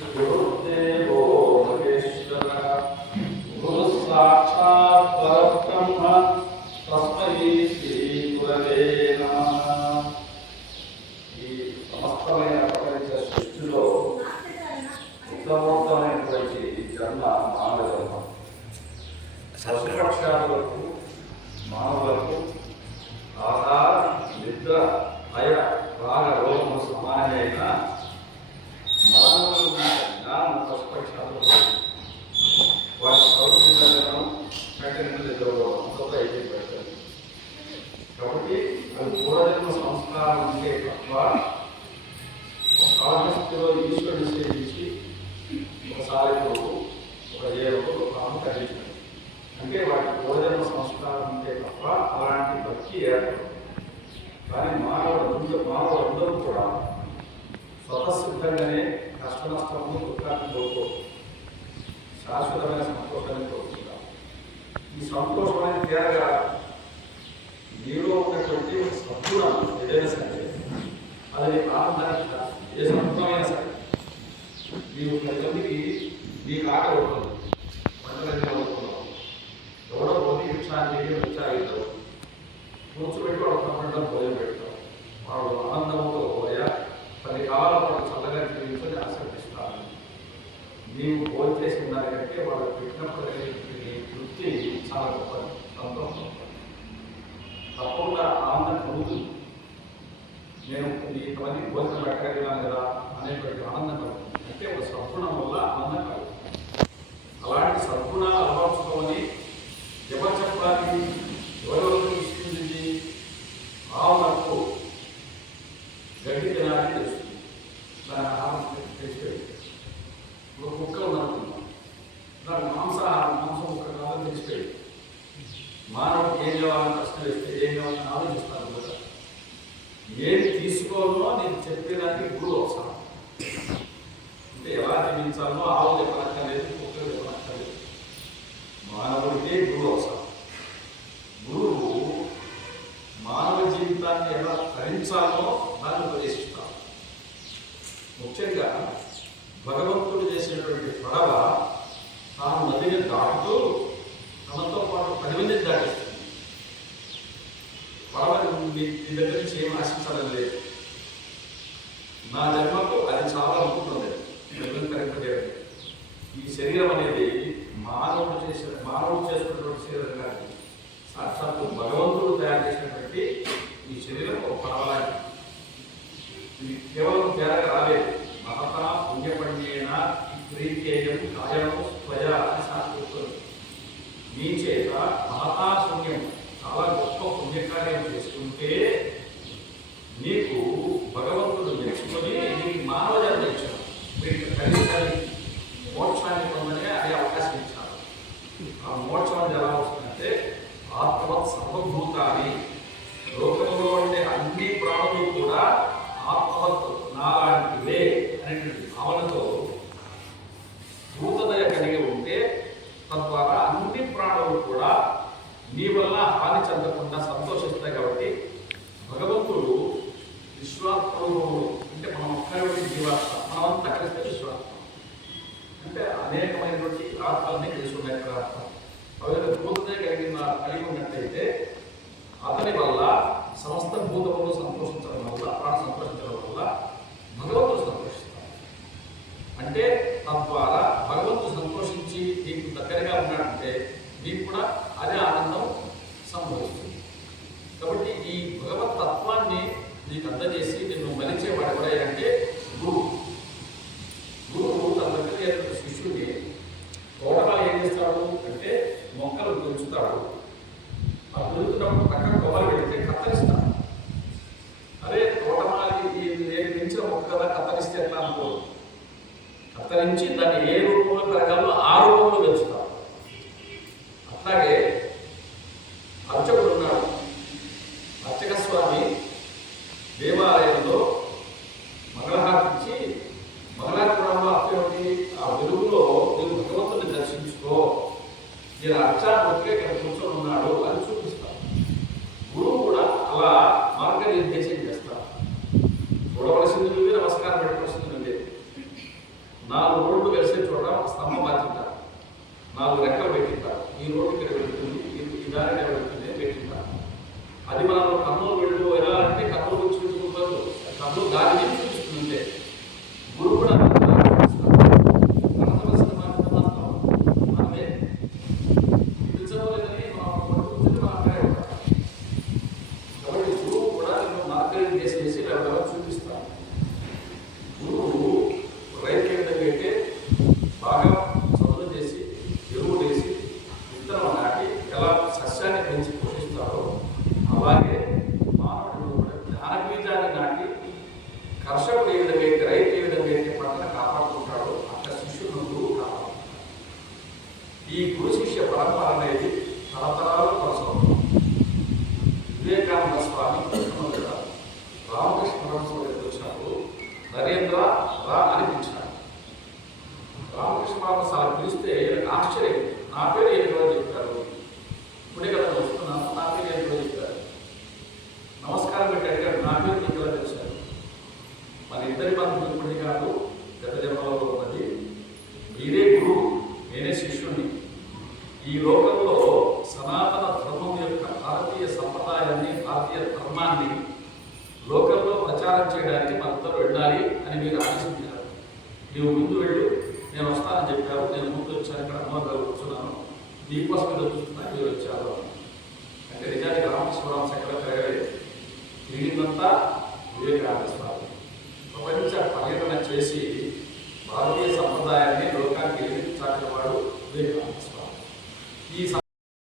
गुरुदेवो महेश्वरः गुरुः साक्षात् परब्रह्म तस्मै श्री गुरवे नमः। ఈ సమస్తమైన ప్రపంచ సృష్టిలో ఉత్తమోత్తమైనటువంటి జన్మ మానవ జన్మ. పశుపక్షాదులకు మానవులకు ఆహార నిద్ర భయ రాగ రోగము సమానమైన మానవులు జ్ఞానం పశుపక్షాలు వాటి సౌకర్యం కఠిన అయితే పెడతారు. కాబట్టి అది పూర్వజన్మ సంస్కారం ఉంటే తప్ప కాలహస్తిలో ఈశ్వరుడు సేవించి ఒకసారి ఒక ఏరుకు ఒక ఆమె కలిగించారు. అంటే వాటి పూర్వజన్మ సంస్కారం ఉంటే తప్ప అలాంటి భక్తి ఏర్పడదు. కానీ మానవులందరూ కూడా స్వతసిద్ధంగానే కష్ట నష్టము దుఃఖాన్ని కోరుకోరు, శాశ్వతమైన సంతోషాన్ని కోరుకుంటారు. ఈ సంతోషం అనేది తీరగా నీలో ఉన్నటువంటి సద్గుణం ఏదైనా సరే అది ఆనందానికి ఏ సంతోషమైనా సరే నీవు 10 మందికి నీకు ఆకలి అవుతుంది, పంటలన్నీ అవుతున్నావు, ఎవడో పోటీ వృక్షాన్ని వృక్షాలు కూర్చోబెట్టి వాడు తప్పడం భోజనం పెడతావు, వాడు ఆనందంతో పోయా 10 కాలాల పాటు చల్లగా జీవించని ఆసక్తిస్తాను. నీవు భోజనం చేసిన దానికంటే వాడు పెట్టినప్పుడు వృత్తి చాలా గొప్పది, సంతోషం తప్పకుండా ఆనందం కలుగుతుంది. నేను ఇంతమంది భోజనం పెట్టగలిగాను కదా అనేటువంటి ఆనందం కలుగుతుంది. అంటే ఒక సద్గుణం వల్ల ఆనందం కలుగుతుంది. అలాంటి సద్గుణాలు అలవర్చుకోమని ఎవరు చెప్పాలి, ఎవరెవరికి ఇస్తుంది? ఆవులకు గడ్డి తినాలని తెలుస్తుంది, దాని ఆహారం తెచ్చిపోయి. ఒక కుక్క ఉందనుకుందాం, దాని మాంసం కుక్క కాదని తెలిసిపోయి మానవుడికి ఏం కావాలని ప్రశ్న వేస్తే ఏం కావాలని ఆలోచిస్తాను కదా. ఏది తీసుకోవాలో నేను చెప్పేదానికి గురువు అవసరం. అంటే ఎలా జీవించాలో ఆవు చెప్పనక్కర్లేదు, కుక్కలు చెప్పనక్కర్లేదు, మానవుడికే గురువు అవసరం. గురువు మానవ జీవితాన్ని ఎలా తరించాలో దాన్ని ఉపదేశిస్తాను. ముఖ్యంగా భగవంతుడు చేసినటువంటి పడవ తాను నదిని దాటుతూ తనతో పాటు 10 మందిని దాటిస్తుంది. పడవ మీ దగ్గర నుంచి ఏం ఆశించాలని లేదు, నా జన్మకు అది చాలా అనుకుంటుంది కరెక్ట్. ఈ శరీరం అనేది మానవుడు చేసుకున్నటువంటి శరీరం కాదు, సాక్షాత్తు భగవంతుడు తయారు చేసినటువంటి ఈ శరీరం ఒక పడవలాంటి. ఇది కేవలం తేరగా రాలేదు. మహతా పుణ్యపణ్యేన ప్రీత్యేయం కాయము స్వయ అని శాస్త్రం. నీ చేత మహతా పుణ్యం చాలా గొప్ప పుణ్యకార్యం చేసుకుంటే నీకు భగవంతుడు మెచ్చుకొని నీకు మానవ జన్మ ఇచ్చాడు. వీటికి కలిసి మోక్షాన్ని పొందనే అదే అవకాశం ఇచ్చాడు. ఆ మోక్షం అనేది ఎలా వస్తుందంటే ఆత్మవత్ సర్వభూతాన్ని, లోకంలో ఉండే అన్ని ప్రాణులు కూడా ఆత్మవత్ నాలాంటివే అనేటువంటి భావనతో భూతదయ కలిగి ఉంటే తద్వారా అన్ని ప్రాణులు కూడా నీ వల్ల హాని చెందకుండా సంతోషిస్తాయి. కాబట్టి భగవంతుడు విశ్వాత్ముడు అంటే మనం ఒక్కరి జీవాత్మ, మనమంతా కలిస్తే విశ్వాత్మ అంటే అనేకమైనటువంటి ఆత్మల్ని తెలుసుకునే ఆత్మ. అవి భూతదయ కలిగి ఉన్నట్లయితే అతని వల్ల సమస్త భూతములు సంతోషించడం వల్ల, ప్రాణ సంతోషించడం వల్ల భగవంతుడు సంతోషిస్తాడు. అంటే తద్వారా భగవంతుడు సంతోషించి నీకు దగ్గరగా ఉన్నాడంటే నీకు కూడా అదే ఆనందం సంభవిస్తుంది. కాబట్టి ఈ భగవత్ తత్వాన్ని నీకు అందజేసి నిన్ను మలిచేవాడు ఎవరంటే గురువు. గురువు తన దగ్గర శిష్యుడిని తోటమాలి ఏం చేస్తాడు అంటే మొక్కలు పెంచుతాడు. ఆ పెరుగుతున్నప్పుడు పక్కన కొమ్మలు పెడితే కత్తరిస్తాడు. అదే తోటమాలి నేను పెంచిన మొక్క కదా కత్తరిస్తే ఎట్లా అనుకో, కత్తరించి దాన్ని ఏ రూపంలో పెరగాలో ఆ రూపంలో పెంచుతాడు. అట్లాగే అర్చకుడు ఉన్నాడు. అర్చక స్వామి దేవాలయంలో మంగళహారతి మంగళాపురంలో అప్పటి ఆ వెలుగులో నేను భగవంతుని దర్శించుకో, నేను అర్చామూర్తిగా ఇక్కడ కూర్చొని ఉన్నాడు అని చూపిస్తాను. గురువు కూడా అలా మార్గనిర్దేశం చేస్తారు. చూడవలసింది నమస్కారం పెట్టవలసింది లేదు. 4 రోడ్లు కలిసే చోట ఒక స్తంభం మార్చుంటారు, 4 రెక్కలు పెట్టింటారు. ఈ రోడ్డు ఇక్కడ వెళ్తుంది, ఈ దారి వెళ్తుంది పెట్టింటారు. అది మనం కర్నూలు వెళ్ళు ఎలా అంటే కర్నూలు చూసుకుంటారు, కర్నూలు దారి చూపిస్తుంటే గురువు కూడా అలాగే మానవుడు కూడా జ్ఞానబీజాన్ని నాటి కర్షకుడు ఏ విధంగా అయితే రైతు ఏ విధంగా అయితే పంటను కాపాడుకుంటాడో అక్కడ శిష్యుడు గురువు కాపాడుకుంటాడు. ఈ గురు శిష్య పరంపర అనేది తరతరాలు కొనసాగుతుంది. వివేకానంద స్వామి రామకృష్ణ పరమహంస వచ్చినప్పుడు నరేంద్ర రా అనిపించాడు. రామకృష్ణ పరమహంస అలా పిలిస్తే ఆశ్చర్యం, నా పేరు ఏంటో చెప్పారు, ఇప్పుడే కదా వస్తున్నాను, నా పేరు ఏంటో చెప్పారు. నమస్కారం పెట్టి అడిగాడు, నా పేరు నీకు ఎలా తెలిసారు? మన ఇద్దరి బంధువులు ఇప్పటి కాదు, గత జన్మలో ఉన్నది. మీరే గురువు, నేనే శిష్యుణ్ణి. ఈ లోకంలో సనాతన ధర్మం యొక్క భారతీయ సంప్రదాయాన్ని, భారతీయ ధర్మాన్ని లోకంలో ప్రచారం చేయడానికి మనందరూ వెళ్ళాలి అని మీరు ఆశించారు. నీవు ముందు వెళ్ళు, నేను వస్తానని చెప్పారు. నేను ముందు వచ్చాను, ఇక్కడ అమ్మగారు కూర్చున్నాను, నీకోసం మీద చూస్తున్నా, మీరు వచ్చారు అంటే నిజానికి రామకృష్ణ పరమహంస ఎక్కడ పెరగలేదు, తిరిగిందంతా వివేకానంద.